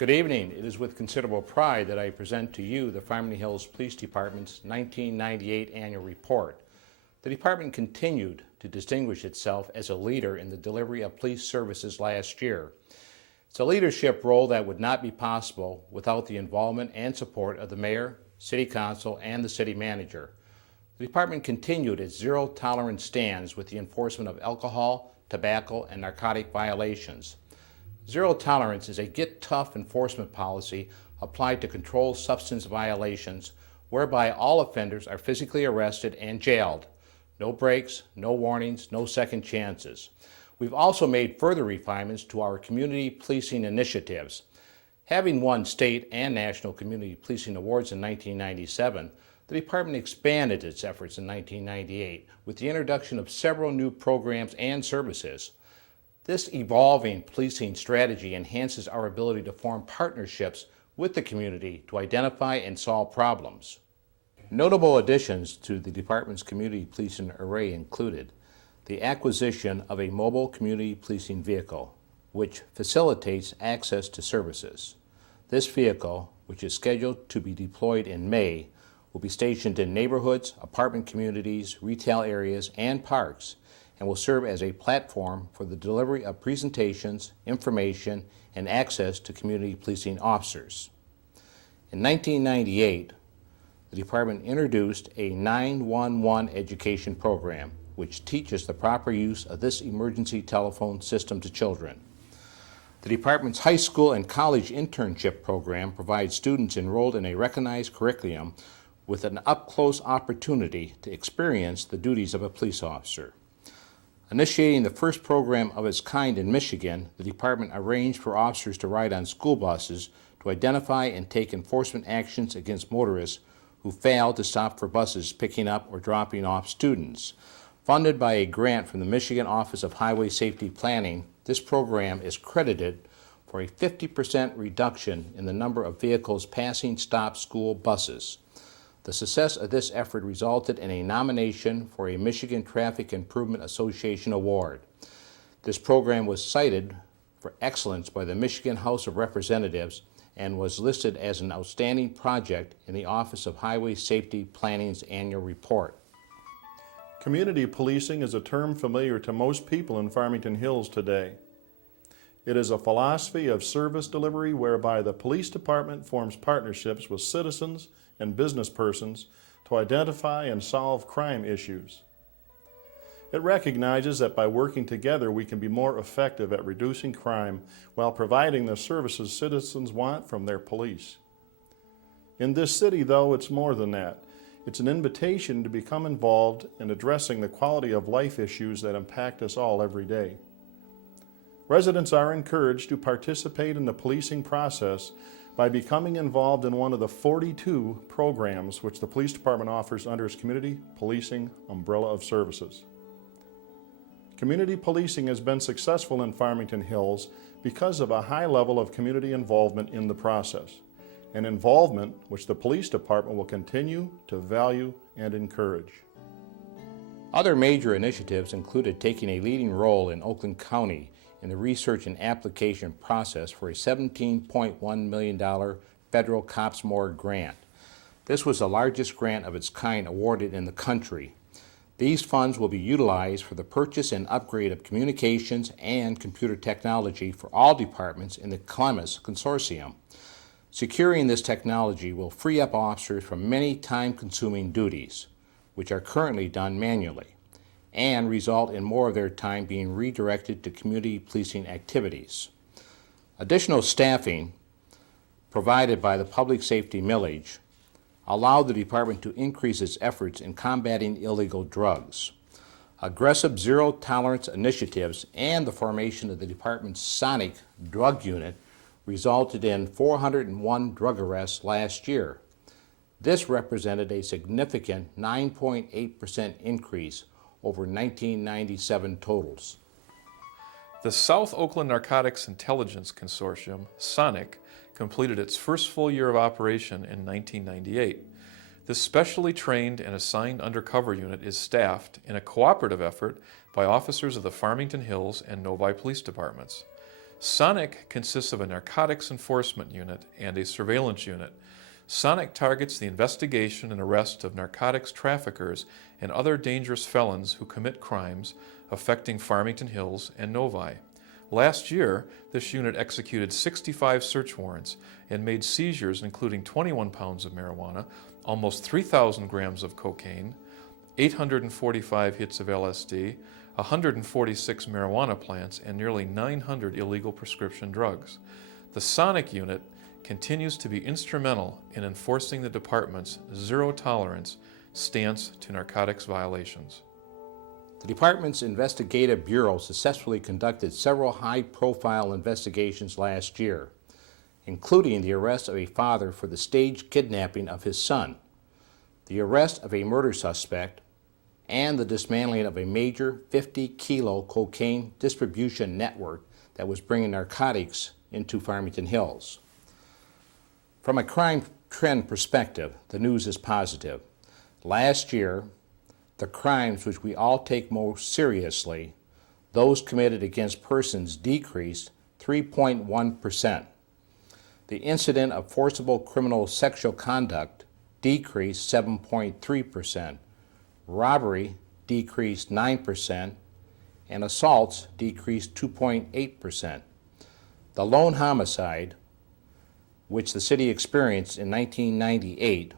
Good evening. It is with considerable pride that I present to you the Farmington Hills Police Department's 1998 Annual Report. The department continued to distinguish itself as a leader in the delivery of police services last year. It's a leadership role that would not be possible without the involvement and support of the mayor, city council, and the city manager. The department continued its zero-tolerance stance with the enforcement of alcohol, tobacco, and narcotic violations. Zero tolerance is a get-tough enforcement policy applied to controlled substance violations whereby all offenders are physically arrested and jailed. No breaks, no warnings, no second chances. We've also made further refinements to our community policing initiatives. Having won state and national community policing awards in 1997, the department expanded its efforts in 1998 with the introduction of several new programs and services. This evolving policing strategy enhances our ability to form partnerships with the community to identify and solve problems. Notable additions to the department's community policing array included the acquisition of a mobile community policing vehicle, which facilitates access to services. This vehicle, which is scheduled to be deployed in May, will be stationed in neighborhoods, apartment communities, retail areas, and parks, and will serve as a platform for the delivery of presentations, information, and access to community policing officers. In 1998, the department introduced a 911 education program, which teaches the proper use of this emergency telephone system to children. The department's high school and college internship program provides students enrolled in a recognized curriculum with an up-close opportunity to experience the duties of a police officer. Initiating the first program of its kind in Michigan, the department arranged for officers to ride on school buses to identify and take enforcement actions against motorists who fail to stop for buses picking up or dropping off students. Funded by a grant from the Michigan Office of Highway Safety Planning, this program is credited for a 50% reduction in the number of vehicles passing stop school buses. The success of this effort resulted in a nomination for a Michigan Traffic Improvement Association award. This program was cited for excellence by the Michigan House of Representatives and was listed as an outstanding project in the Office of Highway Safety Planning's annual report. Community policing is a term familiar to most people in Farmington Hills today. It is a philosophy of service delivery whereby the police department forms partnerships with citizens and business persons to identify and solve crime issues. It recognizes that by working together we can be more effective at reducing crime while providing the services citizens want from their police. In this city, though, it's more than that. It's an invitation to become involved in addressing the quality of life issues that impact us all every day. Residents are encouraged to participate in the policing process by becoming involved in one of the 42 programs which the police department offers under its community policing umbrella of services. Community policing has been successful in Farmington Hills because of a high level of community involvement in the process, an involvement which the police department will continue to value and encourage. Other major initiatives included taking a leading role in Oakland County in the research and application process for a $17.1 million federal Cops More grant. This was the largest grant of its kind awarded in the country. These funds will be utilized for the purchase and upgrade of communications and computer technology for all departments in the Columbus Consortium. Securing this technology will free up officers from many time-consuming duties, which are currently done manually, and result in more of their time being redirected to community policing activities. Additional staffing provided by the public safety millage allowed the department to increase its efforts in combating illegal drugs. Aggressive zero-tolerance initiatives and the formation of the department's Sonic drug unit resulted in 401 drug arrests last year. This represented a significant 9.8% increase over 1997 totals. The South Oakland Narcotics Intelligence Consortium, SONIC, completed its first full year of operation in 1998. This specially trained and assigned undercover unit is staffed in a cooperative effort by officers of the Farmington Hills and Novi police departments. SONIC consists of a narcotics enforcement unit and a surveillance unit. SONIC targets the investigation and arrest of narcotics traffickers and other dangerous felons who commit crimes affecting Farmington Hills and Novi. Last year, this unit executed 65 search warrants and made seizures including 21 pounds of marijuana, almost 3,000 grams of cocaine, 845 hits of LSD, 146 marijuana plants, and nearly 900 illegal prescription drugs. The SONIC unit continues to be instrumental in enforcing the department's zero-tolerance stance to narcotics violations. The department's investigative bureau successfully conducted several high-profile investigations last year, including the arrest of a father for the staged kidnapping of his son, the arrest of a murder suspect, and the dismantling of a major 50-kilo cocaine distribution network that was bringing narcotics into Farmington Hills. From a crime trend perspective, the news is positive. Last year, the crimes which we all take most seriously, those committed against persons, decreased 3.1%. The incident of forcible criminal sexual conduct decreased 7.3%. Robbery decreased 9%, and assaults decreased 2.8%. The lone homicide, which the city experienced in 1998,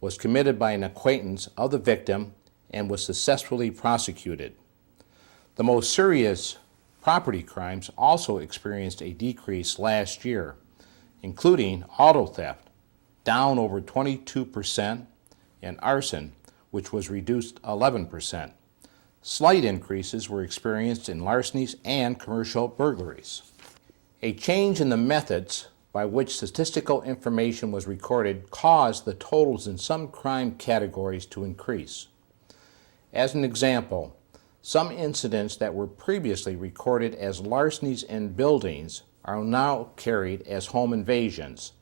was committed by an acquaintance of the victim and was successfully prosecuted. The most serious property crimes also experienced a decrease last year, including auto theft, down over 22%, and arson, which was reduced 11%. Slight increases were experienced in larcenies and commercial burglaries. A change in the methods by which statistical information was recorded caused the totals in some crime categories to increase. As an example, some incidents that were previously recorded as larcenies in buildings are now carried as home invasions.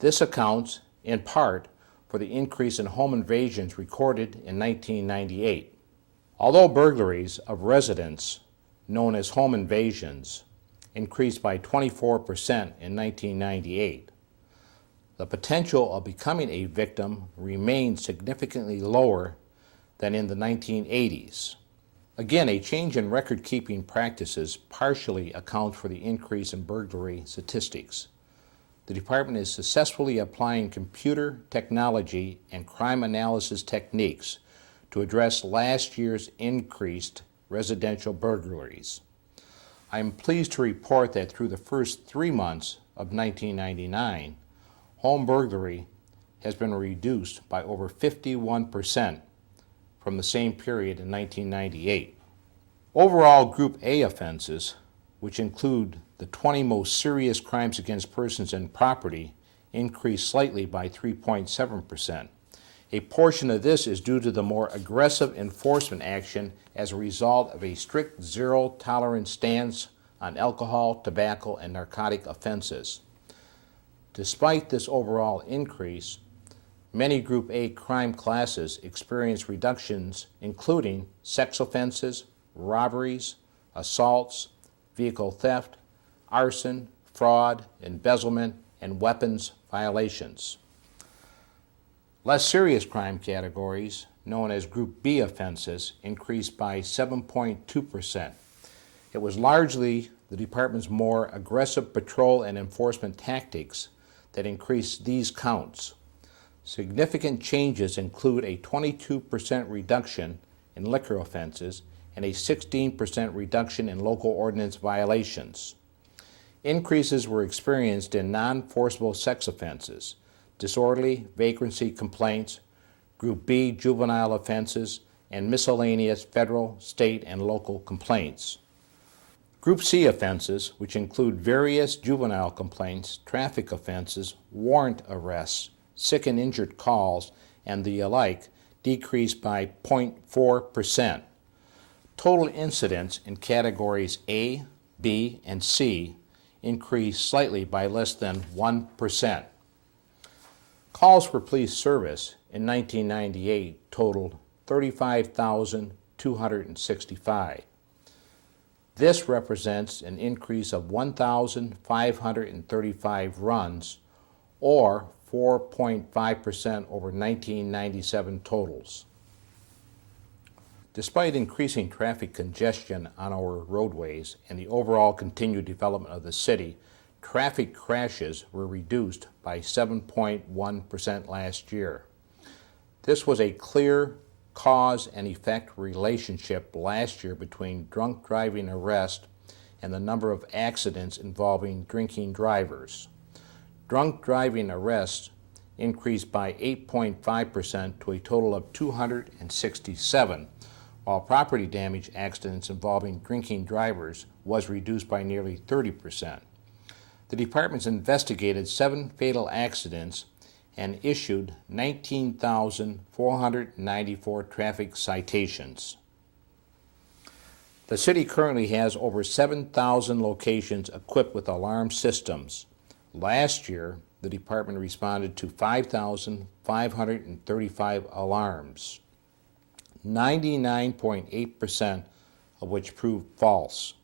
This accounts, in part, for the increase in home invasions recorded in 1998. Although burglaries of residents, known as home invasions, increased by 24% in 1998, the potential of becoming a victim remained significantly lower than in the 1980s. Again, a change in record-keeping practices partially accounts for the increase in burglary statistics. The department is successfully applying computer technology and crime analysis techniques to address last year's increased residential burglaries. I am pleased to report that through the first 3 months of 1999, home burglary has been reduced by over 51% from the same period in 1998. Overall, Group A offenses, which include the 20 most serious crimes against persons and property, increased slightly by 3.7%. A portion of this is due to the more aggressive enforcement action as a result of a strict zero-tolerance stance on alcohol, tobacco, and narcotic offenses. Despite this overall increase, many Group A crime classes experienced reductions, including sex offenses, robberies, assaults, vehicle theft, arson, fraud, embezzlement, and weapons violations. Less serious crime categories, known as Group B offenses, increased by 7.2%. It was largely the department's more aggressive patrol and enforcement tactics that increased these counts. Significant changes include a 22% reduction in liquor offenses and a 16% reduction in local ordinance violations. Increases were experienced in non-forcible sex offenses, disorderly vagrancy complaints, Group B juvenile offenses, and miscellaneous federal, state, and local complaints. Group C offenses, which include various juvenile complaints, traffic offenses, warrant arrests, sick and injured calls, and the like, decreased by 0.4%. Total incidents in categories A, B, and C increased slightly by less than 1%. Calls for police service in 1998 totaled 35,265. This represents an increase of 1,535 runs, or 4.5% over 1997 totals. Despite increasing traffic congestion on our roadways and the overall continued development of the city, traffic crashes were reduced by 7.1% last year. This was a clear cause and effect relationship last year between drunk driving arrest and the number of accidents involving drinking drivers. Drunk driving arrests increased by 8.5% to a total of 267, while property damage accidents involving drinking drivers was reduced by nearly 30%. The departments investigated 7 fatal accidents and issued 19,494 traffic citations. The city currently has over 7,000 locations equipped with alarm systems. Last year, the department responded to 5,535 alarms, 99.8% of which proved false.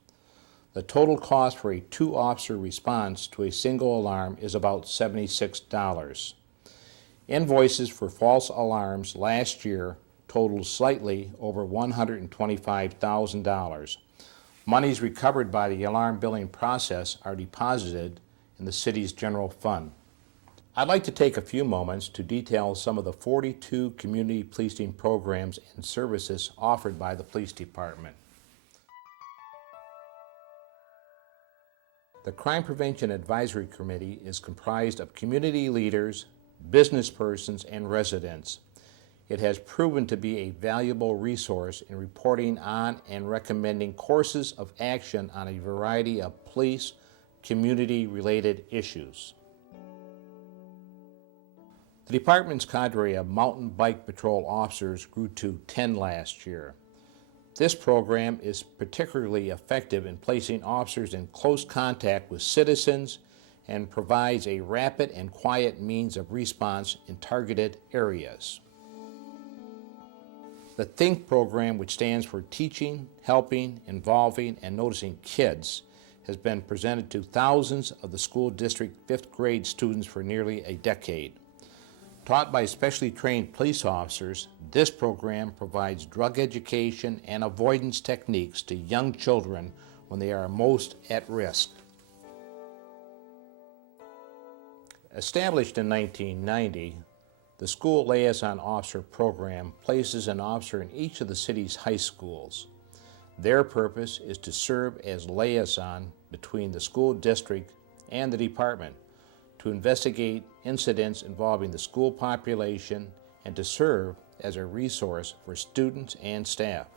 The total cost for a 2-officer response to a single alarm is about $76. Invoices for false alarms last year totaled slightly over $125,000. Monies recovered by the alarm billing process are deposited in the city's general fund. I'd like to take a few moments to detail some of the 42 community policing programs and services offered by the police department. The Crime Prevention Advisory Committee is comprised of community leaders, business persons, and residents. It has proven to be a valuable resource in reporting on and recommending courses of action on a variety of police, community-related issues. The department's cadre of mountain bike patrol officers grew to 10 last year. This program is particularly effective in placing officers in close contact with citizens and provides a rapid and quiet means of response in targeted areas. The THINK program, which stands for Teaching, Helping, Involving, and Noticing Kids, has been presented to thousands of the school district 5th grade students for nearly a decade. Taught by specially trained police officers, this program provides drug education and avoidance techniques to young children when they are most at risk. Established in 1990, the School Liaison Officer Program places an officer in each of the city's high schools. Their purpose is to serve as liaison between the school district and the department, to investigate incidents involving the school population, and to serve as a resource for students and staff.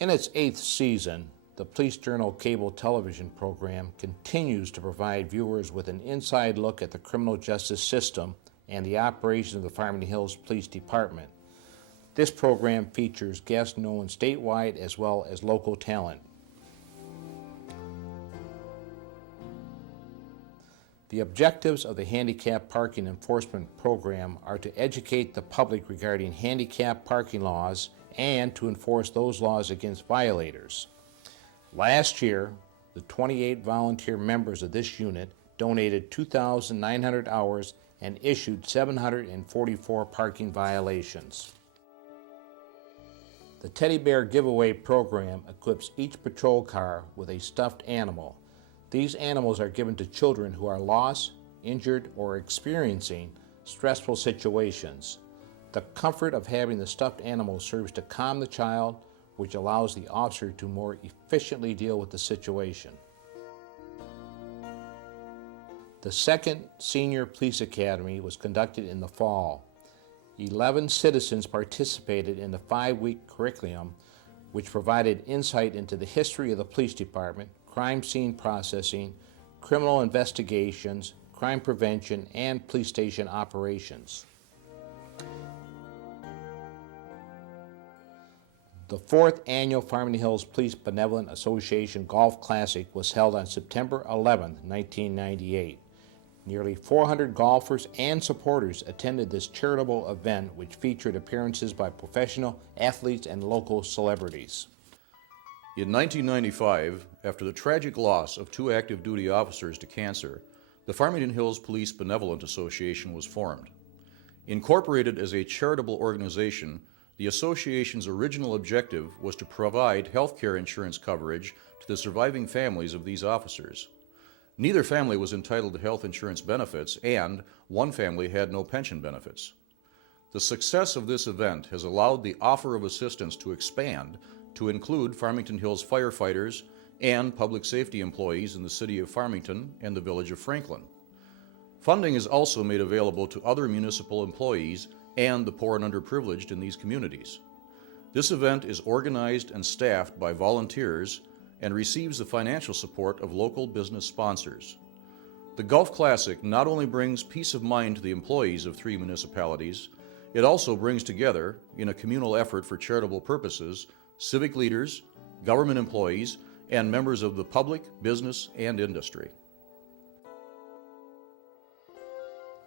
In its 8th season, the Police Journal cable television program continues to provide viewers with an inside look at the criminal justice system and the operation of the Farmington Hills Police Department. This program features guests known statewide as well as local talent. The objectives of the Handicap Parking Enforcement Program are to educate the public regarding handicap parking laws and to enforce those laws against violators. Last year, the 28 volunteer members of this unit donated 2,900 hours and issued 744 parking violations. The Teddy Bear Giveaway program equips each patrol car with a stuffed animal. These animals are given to children who are lost, injured, or experiencing stressful situations. The comfort of having the stuffed animal serves to calm the child, which allows the officer to more efficiently deal with the situation. The second Senior Police Academy was conducted in the fall. 11 citizens participated in the 5-week curriculum, which provided insight into the history of the police department, crime scene processing, criminal investigations, crime prevention, and police station operations. The 4th Annual Farmington Hills Police Benevolent Association Golf Classic was held on September 11, 1998. Nearly 400 golfers and supporters attended this charitable event, which featured appearances by professional athletes and local celebrities. In 1995, after the tragic loss of 2 active duty officers to cancer, the Farmington Hills Police Benevolent Association was formed. Incorporated as a charitable organization, the association's original objective was to provide health care insurance coverage to the surviving families of these officers. Neither family was entitled to health insurance benefits, and one family had no pension benefits. The success of this event has allowed the offer of assistance to expand to include Farmington Hills firefighters and public safety employees in the city of Farmington and the village of Franklin. Funding is also made available to other municipal employees and the poor and underprivileged in these communities. This event is organized and staffed by volunteers and receives the financial support of local business sponsors. The Golf Classic not only brings peace of mind to the employees of 3 municipalities, it also brings together, in a communal effort for charitable purposes, civic leaders, government employees, and members of the public, business, and industry.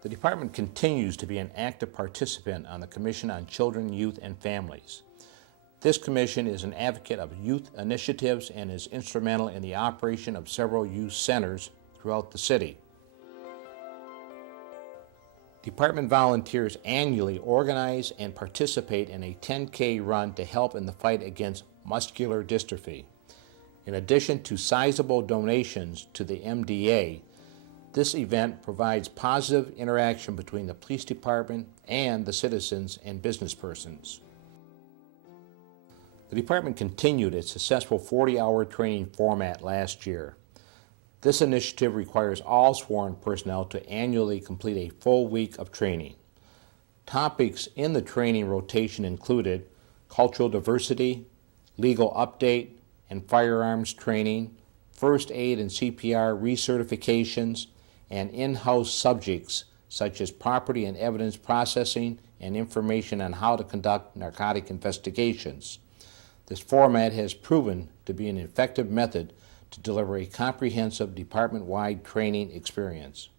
The department continues to be an active participant on the Commission on Children, Youth, and Families. This commission is an advocate of youth initiatives and is instrumental in the operation of several youth centers throughout the city. Department volunteers annually organize and participate in a 10K run to help in the fight against muscular dystrophy. In addition to sizable donations to the MDA, this event provides positive interaction between the police department and the citizens and business persons. The department continued its successful 40-hour training format last year. This initiative requires all sworn personnel to annually complete a full week of training. Topics in the training rotation included cultural diversity, legal update and firearms training, first aid and CPR recertifications, and in-house subjects such as property and evidence processing and information on how to conduct narcotic investigations. This format has proven to be an effective method to deliver a comprehensive department-wide training experience.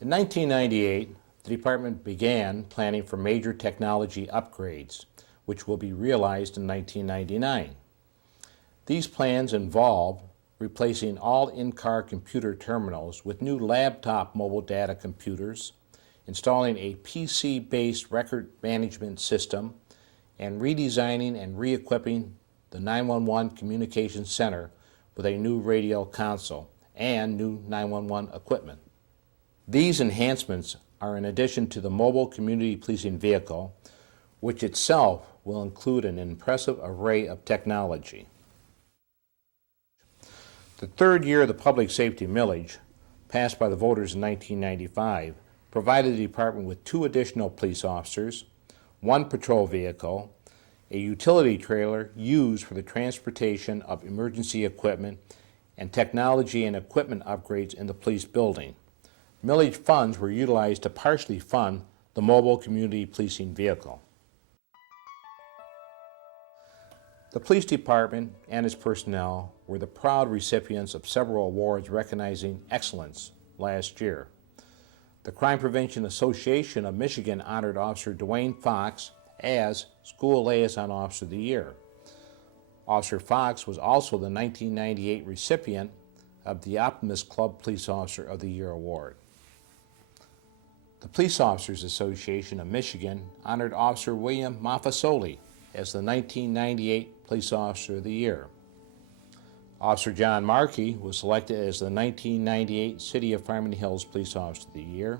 In 1998, the department began planning for major technology upgrades, which will be realized in 1999. These plans involve replacing all in-car computer terminals with new laptop mobile data computers, installing a PC-based record management system, and redesigning and re-equipping the 911 Communications Center with a new radio console and new 911 equipment. These enhancements are in addition to the mobile community policing vehicle, which itself will include an impressive array of technology. The third year of the public safety millage, passed by the voters in 1995, provided the department with 2 additional police officers, 1 patrol vehicle, a utility trailer used for the transportation of emergency equipment, and technology and equipment upgrades in the police building. Millage funds were utilized to partially fund the mobile community policing vehicle. The police department and its personnel were the proud recipients of several awards recognizing excellence last year. The Crime Prevention Association of Michigan honored Officer Dwayne Fox as School Liaison Officer of the Year. Officer Fox was also the 1998 recipient of the Optimist Club Police Officer of the Year award. The Police Officers Association of Michigan honored Officer William Maffasoli as the 1998 Police Officer of the Year. Officer John Markey was selected as the 1998 City of Farmington Hills Police Officer of the Year.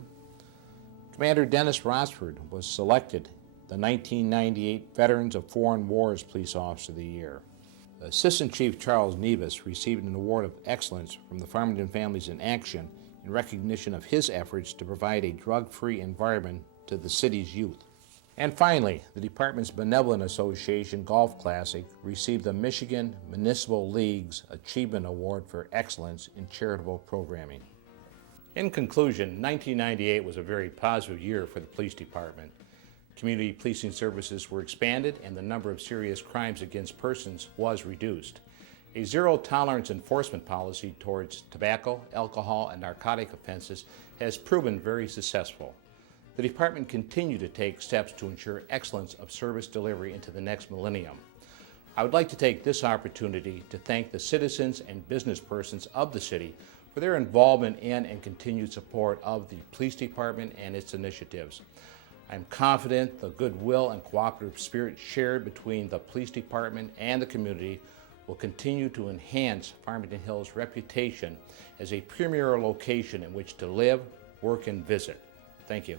Commander Dennis Rossford was selected the 1998 Veterans of Foreign Wars Police Officer of the Year. Assistant Chief Charles Nevis received an award of excellence from the Farmington Families in Action in recognition of his efforts to provide a drug-free environment to the city's youth. And finally, the department's Benevolent Association Golf Classic received the Michigan Municipal League's Achievement Award for Excellence in Charitable Programming. In conclusion, 1998 was a very positive year for the police department. Community policing services were expanded and the number of serious crimes against persons was reduced. A zero-tolerance enforcement policy towards tobacco, alcohol, and narcotic offenses has proven very successful. The department continues to take steps to ensure excellence of service delivery into the next millennium. I would like to take this opportunity to thank the citizens and business persons of the city for their involvement in and continued support of the police department and its initiatives. I'm confident the goodwill and cooperative spirit shared between the police department and the community will continue to enhance Farmington Hills' reputation as a premier location in which to live, work, and visit. Thank you.